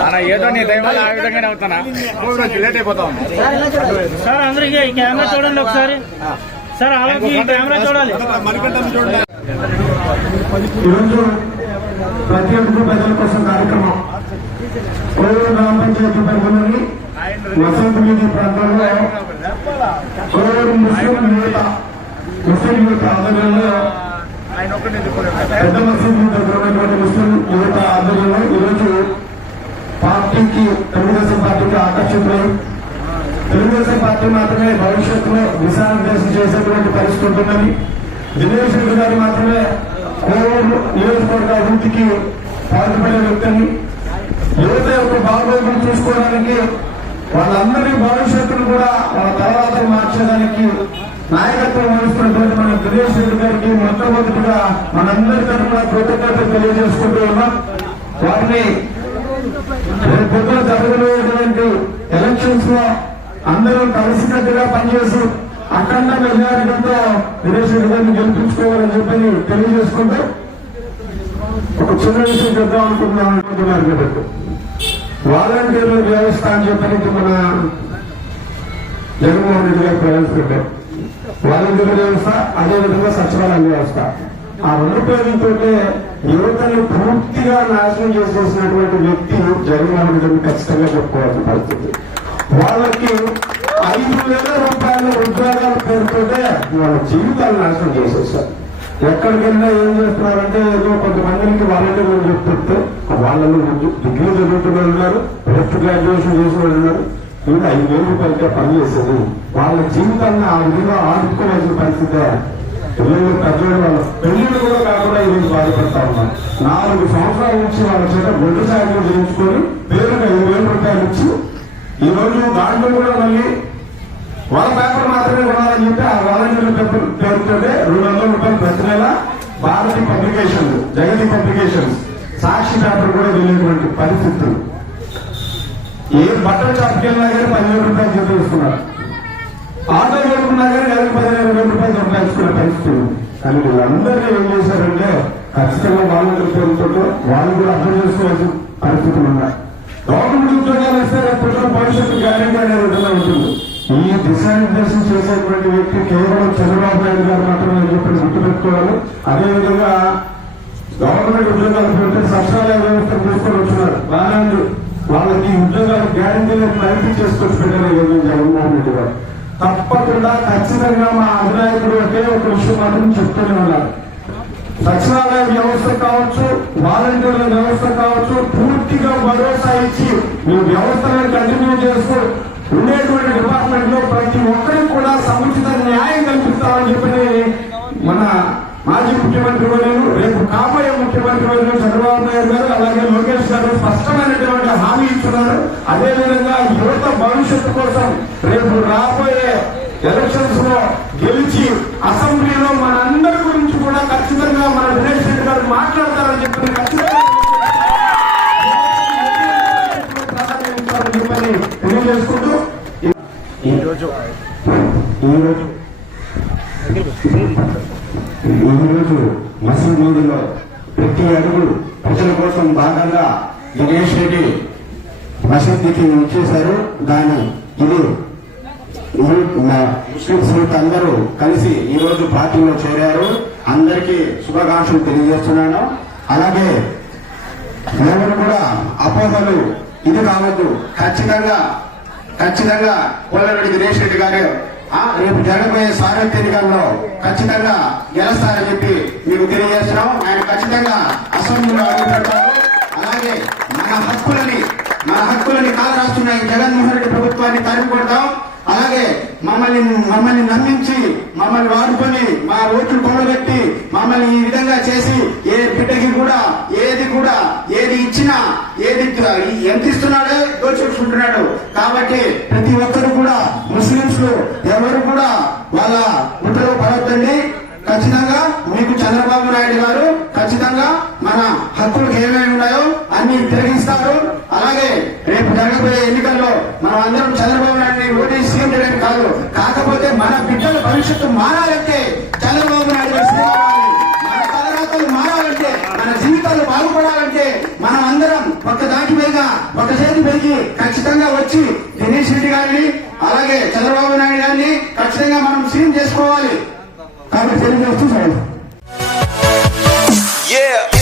అలా ఏదో నీ దయ వల్ల ఆ విధంగానే అవుతానా? లేట్ అయిపోతాం సార్ అందరికి ఈ కెమెరా చూడండి ఒకసారి. సార్ వాళ్ళకి ఈ కెమెరా చూడాలి. ఈరోజు ప్రతి ఒక్కరు ప్రజల కోసం కార్యక్రమం. గ్రామ పంచాయతీ పరిధిలోని వసంత వీధి ప్రాంతంలో ముస్లిం యువత ముస్లిం యువత ఆధ్వర్యంలో. పెద్ద మసీదు దగ్గర ఉన్నటువంటి ముస్లిం యువత ఆధ్వర్యంలో ఈరోజు పార్టీకి తెలుగుదేశం పార్టీకి ఆకర్షితులు తెలుగుదేశం పార్టీ మాత్రమే భవిష్యత్తులో దిశానిర్దేశం చేసేటువంటి పరిస్థితి ఉంటుందని దినేష్ రెడ్డి గారు మాత్రమే కోవూరు నియోజకవర్గ అభివృద్ధికి పాల్పడే వ్యక్తిని యువత యొక్క బాగోగులు చూసుకోవడానికి వాళ్ళందరి భవిష్యత్తును కూడా వాళ్ళ తర్వాత మార్చేదానికి నాయకత్వం వహిస్తున్నటువంటి మన దినేష్ రెడ్డి గారికి మొట్టమొదటిగా మనందరి తరఫున కృతజ్ఞతలు తెలియజేసుకుంటూ ఉన్నాం. వారిని రేపు పొద్దున జరగబోయేటువంటి ఎలక్షన్స్లో అందరూ కలిసికట్టుగా పనిచేసి అఖండ మెజారిటీతో దినేష్ గారిని గెలిపించుకోవాలని చెప్పని తెలియజేసుకుంటూ ఒక చిన్న విషయం చెప్దాం అనుకుంటున్నాం అనుకుంటున్నారు కాబట్టి. వాలంటీర్ల వ్యవస్థ అని చెప్పడానికి మన జగన్మోహన్ రెడ్డి గారు ప్రవేశపెట్టారు. వాలంటీర్ల వ్యవస్థ అదేవిధంగా సచివాలయ వ్యవస్థ. ఆ రెండు పేర్లతోటే యువతను పూర్తిగా నాశనం చేసేసినటువంటి వ్యక్తి జగన్మోహన్ రెడ్డి ఖచ్చితంగా చెప్పుకోవాల్సిన పరిస్థితి. వాళ్ళకి ఐదు వేల రూపాయల ఉద్యోగాల పేరుతోటే వాళ్ళ జీవితాలు నాశనం చేసేసారు. ఎక్కడికి వెళ్ళినా ఏం చేస్తున్నారంటే ఏదో కొంతమందికి వాలంటీర్లు చెప్తుంటే వాళ్ళలో డిగ్రీ చదువుతున్న ఉన్నారు పోస్ట్ గ్రాడ్యుయేషన్ చేసిన వాళ్ళు ఉన్నారు. ఇంకా ఐదు వేల రూపాయలకే పనిచేసేది వాళ్ళ జీవితాన్ని ఆ విధంగా ఆదుకోవాల్సిన పరిస్థితే పిల్లలు పెద్దలు వాళ్ళ పెళ్ళిళ్ళు కూడా కాకుండా ఈరోజు బాధపడతా ఉన్నారు. నాలుగు సంవత్సరాల నుంచి వాళ్ళ చేత గుడ్డు సాయం చేయించుకొని పేరుగా ఐదు వేల రూపాయలు ఇచ్చి ఈ రోజు దాంట్లో కూడా మళ్ళీ వాళ్ళ పేపర్ మాత్రమే కొనాలని చెప్పి ఆ వాలంటీర్ల పేపర్ పేరుతోటే రెండు వందల రూపాయలు ప్రతి నెల Bharathi publications Jagati publications Sakshi paper కూడా వెళ్ళేటువంటి పరిస్థితులు. ఏ బట్టల షాప్కి వెళ్ళినా కానీ పదివేల రూపాయలు చెల్లిస్తున్నారు ఆటో కొనుక్కున్నా కానీ నెలకు పదిహేను వేల రూపాయలు సంపాదించుకునే కానీ వీళ్ళందరినీ ఏం చేశారంటే ఖచ్చితంగా వాలంటీర్ పేరుతో వాళ్ళు కూడా అర్థం చేసుకోవాల్సిన పరిస్థితులు ఉన్నాయి. గవర్నమెంట్ ఉద్యోగాలు ఇస్తే రేపు భవిష్యత్తు గ్యారెంటీ అనే విధంగా ఉంటుంది. ఈ దిశానిర్దేశం చేసేటువంటి వ్యక్తి కేవలం చంద్రబాబు నాయుడు గారు మాత్రమే చెప్పి గుర్తుపెట్టుకోవాలి. అదేవిధంగా గవర్నమెంట్ ఉద్యోగాలు పెట్టి సచివాలయ వ్యవస్థ తీసుకొని వచ్చినారు. బాగానే వాళ్ళకి ఉద్యోగాలు గ్యారంటీలను క్లారిఫై చేసుకొచ్చి పెట్టారు జగన్మోహన్ రెడ్డి గారు. తప్పకుండా ఖచ్చితంగా మా అధినాయకుడు ఒకే ఒక విషయం మాత్రం చెప్తూనే ఉన్నారు. సచివాలయ వ్యవస్థ కావచ్చు వాలంటీర్ల వ్యవస్థ కావచ్చు పూర్తిగా భరోసా ఇచ్చి మీ వ్యవస్థలను కంటిన్యూ చేస్తూ ఉండేటువంటి డిపార్ట్మెంట్లో ప్రతి ఒక్కరికి కూడా సముచిత న్యాయం కల్పిస్తామని చెప్పి మన మాజీ ముఖ్యమంత్రి నేను రేపు కాబోయే ముఖ్యమంత్రి చంద్రబాబు నాయుడు గారు అలాగే లోకేష్ గారు ఆయన హామీ ఇస్తున్నారు అదేవిధంగా యువత భవిష్యత్తు కోసం రేపు రాబోయే ఎలక్షన్స్లో గెలిచి అసెంబ్లీలో మనందరి గురించి కూడా ఖచ్చితంగా మన దినేష్ రెడ్డి గారు మాట్లాడతారని చెప్పి ఖచ్చితంగా తెలియజేసుకుంటూ ఈరోజు ఈరోజు ఈరోజు మసీదులో ప్రతి అడుగు ప్రజల కోసం భాగంగా దినేష్ రెడ్డి మసీద్కి వచ్చేశారు దాని ఇది ముస్లిం మా అందరూ కలిసి ఈ రోజు పార్టీలో చేరారు. అందరికీ శుభాకాంక్షలు తెలియజేస్తున్నాను. అలాగే ఎవరు కూడా అపోహలు ఇది కావద్దు. ఖచ్చితంగా ఖచ్చితంగా కోల్లరెడ్డి దినేష్ రెడ్డి గారు రేపు జరగబోయే సార్వత్రిక ఎన్నికల్లో ఖచ్చితంగా గెలుస్తారని చెప్పి మీకు తెలియజేస్తున్నాం. ఆయన ఖచ్చితంగా అసెంబ్లీలో అడుగుపెడతారు. అలాగే మన హక్కులని మన హక్కులని కాలరాస్తున్న రాస్తున్నాయి జగన్మోహన్ రెడ్డి ప్రభుత్వాన్ని తరిమి కొడతాం అలాగే మమ్మల్ని మమ్మల్ని నమ్మించి మమ్మల్ని వాడుకొని మా ఓట్లు కొనబెట్టి మమ్మల్ని ఈ విధంగా చేసి ఏ బిడ్డకి కూడా ఏది కూడా ఏది ఇచ్చినా ఏది ఎంత ఇస్తున్నాడో దోచుకుంటున్నాడు కాబట్టి ప్రతి ఒక్కరు కూడా ముస్లింస్ ఎవరు కూడా వాళ్ళ గుట్టలో పడవద్దండి ఖచ్చితంగా మీకు చంద్రబాబు నాయుడు గారు ఖచ్చితంగా మన హక్కులకు ఏమేమి ఉన్నాయో అన్ని తిరగిస్తారు. అలాగే రేపు జరగబోయే ఎన్నికల్లో మనం అందరం చంద్రబాబు నాయుడిని ఓటేసి సీఎం చేయడం కాదు. కాకపోతే మన బిడ్డల భవిష్యత్తు మారాలంటే చంద్రబాబు నాయుడు గారు మన తలరాతలు మారాలంటే మన జీవితాలు బాగుపడాలంటే మనం అందరం ఒక్క దాటి మీద ఒక చేతి పెరిగి ఖచ్చితంగా వచ్చి దినేష్ రెడ్డి గారిని అలాగే చంద్రబాబు నాయుడు గారిని ఖచ్చితంగా మనం సీఎం చేసుకోవాలి. కాబట్టి తెలియజేస్తూ చదువు Yeah.